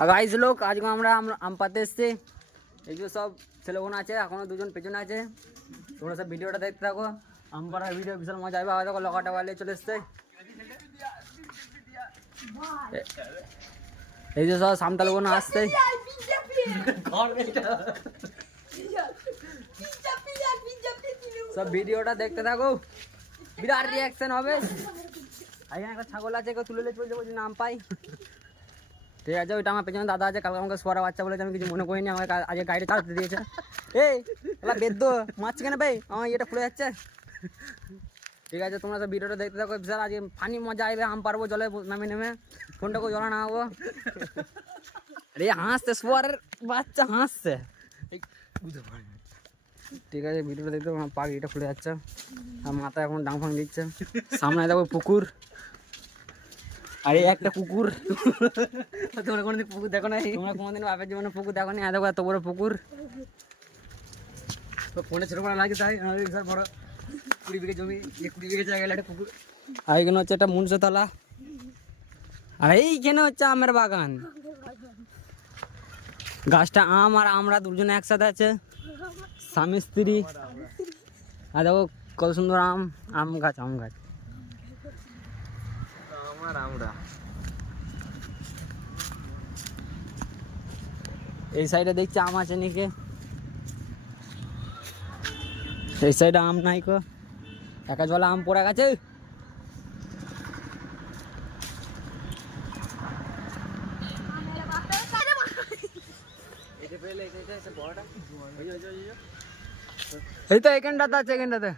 আর guys লোক আজকে আমরা আম পাতে এসছি। এই যে সব ছেলেগুলো আছে, এখনো দুজন পেছনে আছে। তোমরা সব ভিডিওটা দেখতে থাকো। আম পাড়ার ভিডিও বিশাল মজা হবে। হয়তো লকাটা বালে চলে এসছে। এই যে সব সামতালগুলো আসছে। সব ভিডিওটা দেখতে থাকো, বিরাট রিয়াকশন হবে। এখানে একটা ছাগল আছে, কেউ তুলে চলছে, বলছি নাম পাই। ঠিক আছে, ওইটা আমার পেছনে দাদা আছে। কালকে আমাকে সোয়ারা বাচ্চা বলেছে, আমি কিছু মনে করিনি। আমাকে আজকে গাড়িটা চালাতে দিয়েছে। এই বেদ্য মারছি কেন ভাই, আমার ইয়েটা খুলে যাচ্ছে। ঠিক আছে, তোমরা সব ভিডিওটা দেখতে থাকো। বিশাল আজকে ফানি মজা আসবে। আম পারবো জলে নামে নেমে, ফোনটাকেও জলে নামাবো। আরে হাসছে, সোয়ারের বাচ্চা হাসছে। ঠিক আছে, ভিডিওটা দেখতে আমার পাখিটা খুলে যাচ্ছে আর মাথা এখন ডাং ফাং দিচ্ছে। সামনে দেখো পুকুর, আরে একটা কুকুর। তোমরা কোনোদিন পুকুর দেখো না? তোমরা কোনোদিন বাপের জীবনে পুকুর দেখো না? দেখো এত বড় পুকুর। ফোনে ছোটবেলা লাগে, তাই স্যার বড় 20 বিঘে জমি, 20 বিঘে জায়গা একটা পুকুর। আর এখানে হচ্ছে একটা মুন্সতলা, আর এইখানে হচ্ছে আমের বাগান। গাছটা আম আর আমরা দুজনে একসাথে আছে, স্বামী স্ত্রী। আর দেখো কত সুন্দর আম, আম গাছ, আম গাছ। আমরা এই সাইডে দেখছি আম আছে নাকি, এই সাইডে আম নাই কো, একা জলা আম পড়ে গেছে। এই তো এখানটাতে আছে, এখানটাতে।